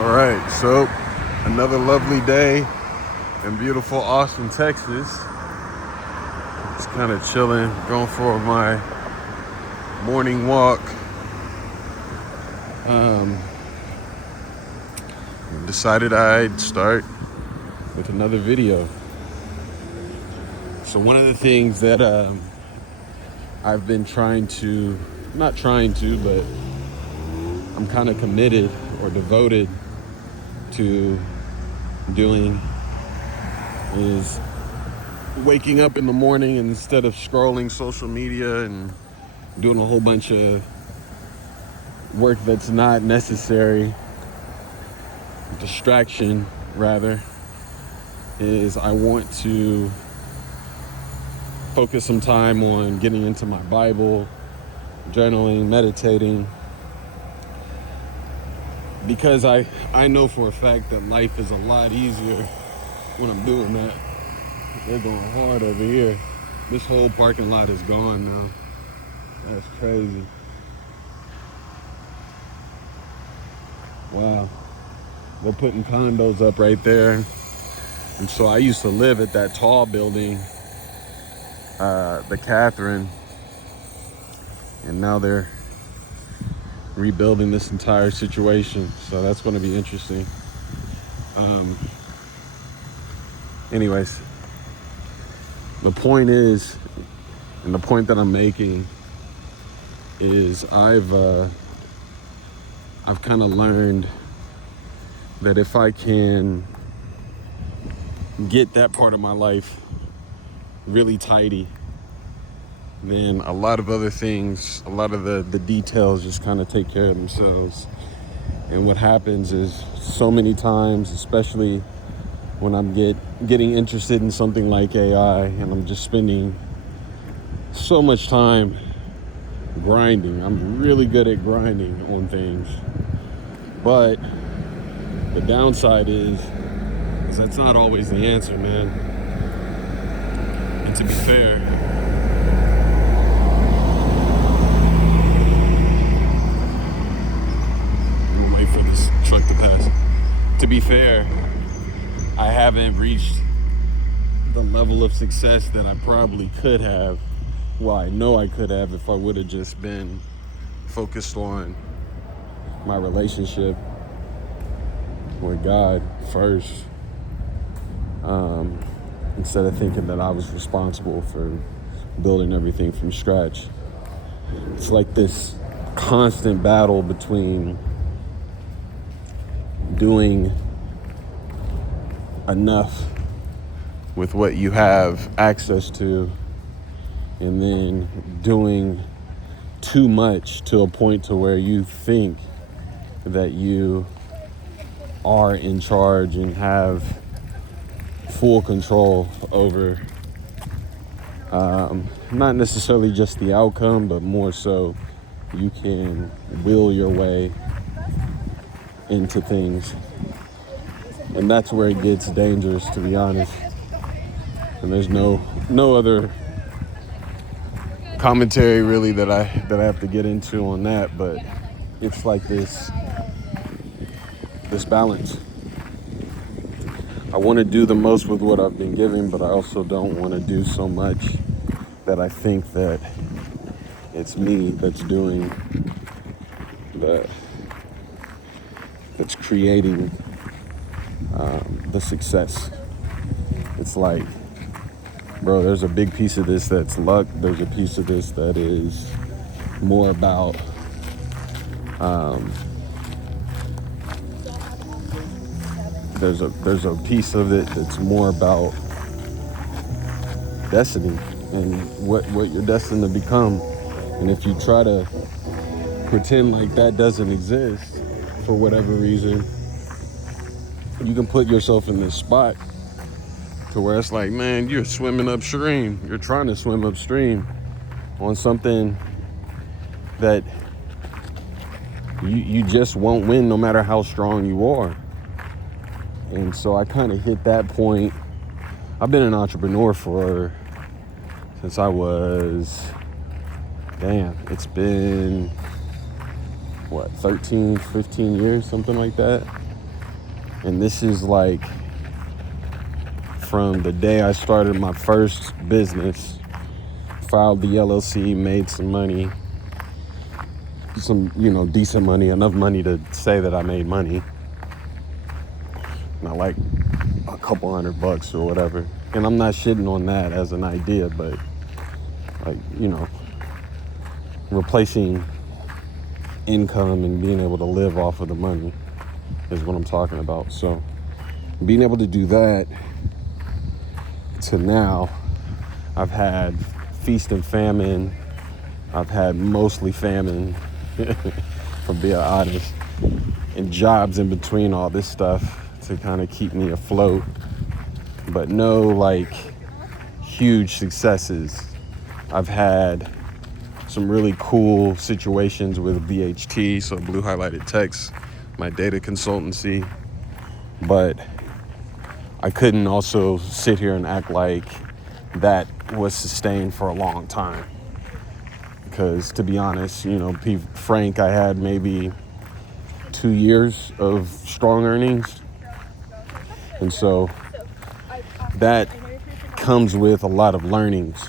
All right, so another lovely day in beautiful Austin, Texas. Just kind of chilling, going for my morning walk. Decided I'd start with another video. So one of the things that I've been not trying to, but I'm kind of committed or devoted to doing is waking up in the morning and instead of scrolling social media and doing a whole bunch of work that's not necessary, distraction rather, is I want to focus some time on getting into my Bible, journaling, meditating, because I know for a fact that life is a lot easier when I'm doing that. They're going hard over here. This whole parking lot is gone now. That's crazy. Wow. They're putting condos up right there. And so I used to live at that tall building, the Catherine. And now they're rebuilding this entire situation. So that's going to be interesting. Anyways, the point is, and the point that I'm making is I've kind of learned that if I can get that part of my life really tidy, then a lot of other things, a lot of the details just kind of take care of themselves. And what happens is so many times, especially when I'm getting interested in something like AI and I'm just spending so much time grinding. I'm really good at grinding on things. But the downside is that's not always the answer, man. And to be fair, we'll wait for this truck to pass. To be fair, I haven't reached the level of success that I probably could have. Well, I know I could have if I would have just been focused on my relationship with God first, instead of thinking that I was responsible for building everything from scratch. It's like this constant battle between doing enough with what you have access to and then doing too much to a point to where you think that you are in charge and have full control over not necessarily just the outcome, but more so you can will your way into things. And that's where it gets dangerous, to be honest. And there's no other commentary really that I have to get into on that, but it's like this balance. I want to do the most with what I've been given, but I also don't want to do so much that I think that it's me that's doing that's creating the success. It's like, bro, there's a big piece of this that's luck. There's a piece of this that is more about there's a piece of it that's more about destiny and what you're destined to become. And if you try to pretend like that doesn't exist for whatever reason, you can put yourself in this spot to where it's like, man, you're swimming upstream. You're trying to swim upstream on something that you just won't win no matter how strong you are. And so I kind of hit that point. I've been an entrepreneur since I was, it's been, 13, 15 years, something like that. And this is like from the day I started my first business, filed the LLC, made some money, some, decent money, enough money to say that I made money. Not like a couple $100 or whatever. And I'm not shitting on that as an idea, but like, replacing income and being able to live off of the money is what I'm talking about. So being able to do that to now, I've had feast and famine. I've had mostly famine, for being honest, and jobs in between all this stuff to kind of keep me afloat, but no like huge successes. I've had some really cool situations with BHT, so Blue Highlighted Text, my data consultancy, but I couldn't also sit here and act like that was sustained for a long time. Because to be honest, Frank, I had maybe 2 years of strong earnings. And so that comes with a lot of learnings.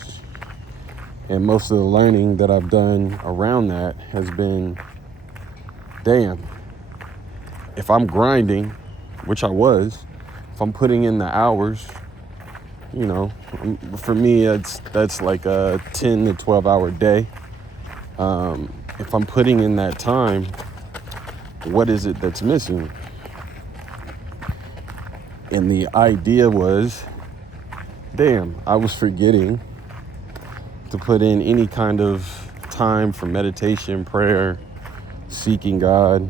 And most of the learning that I've done around that has been, damn, if I'm grinding, which I was, if I'm putting in the hours, for me, that's like a 10 to 12 hour day. If I'm putting in that time, what is it that's missing? And the idea was, damn, I was forgetting to put in any kind of time for meditation, prayer, seeking God,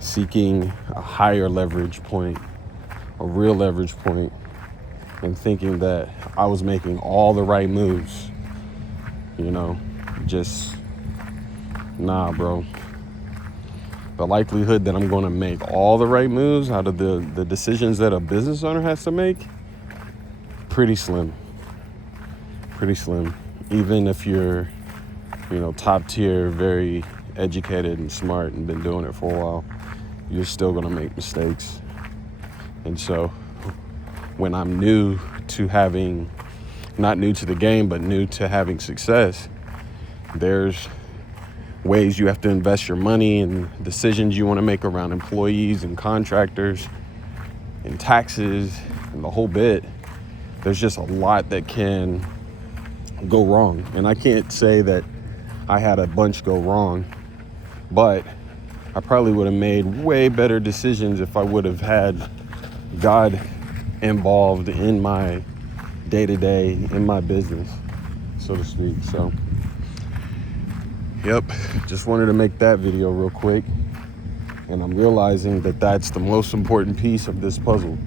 seeking a higher leverage point, a real leverage point, and thinking that I was making all the right moves. Just, nah, bro. The likelihood that I'm going to make all the right moves out of the decisions that a business owner has to make, pretty slim. Pretty slim. Even if you're, top tier, very educated and smart and been doing it for a while, you're still going to make mistakes. And so when I'm new to having, not new to the game, but new to having success, there's ways you have to invest your money and decisions you want to make around employees and contractors and taxes and the whole bit. There's just a lot that can go wrong. And I can't say that I had a bunch go wrong, but I probably would have made way better decisions if I would have had God involved in my day-to-day, in my business, so to speak. So, yep, just wanted to make that video real quick. And I'm realizing that that's the most important piece of this puzzle.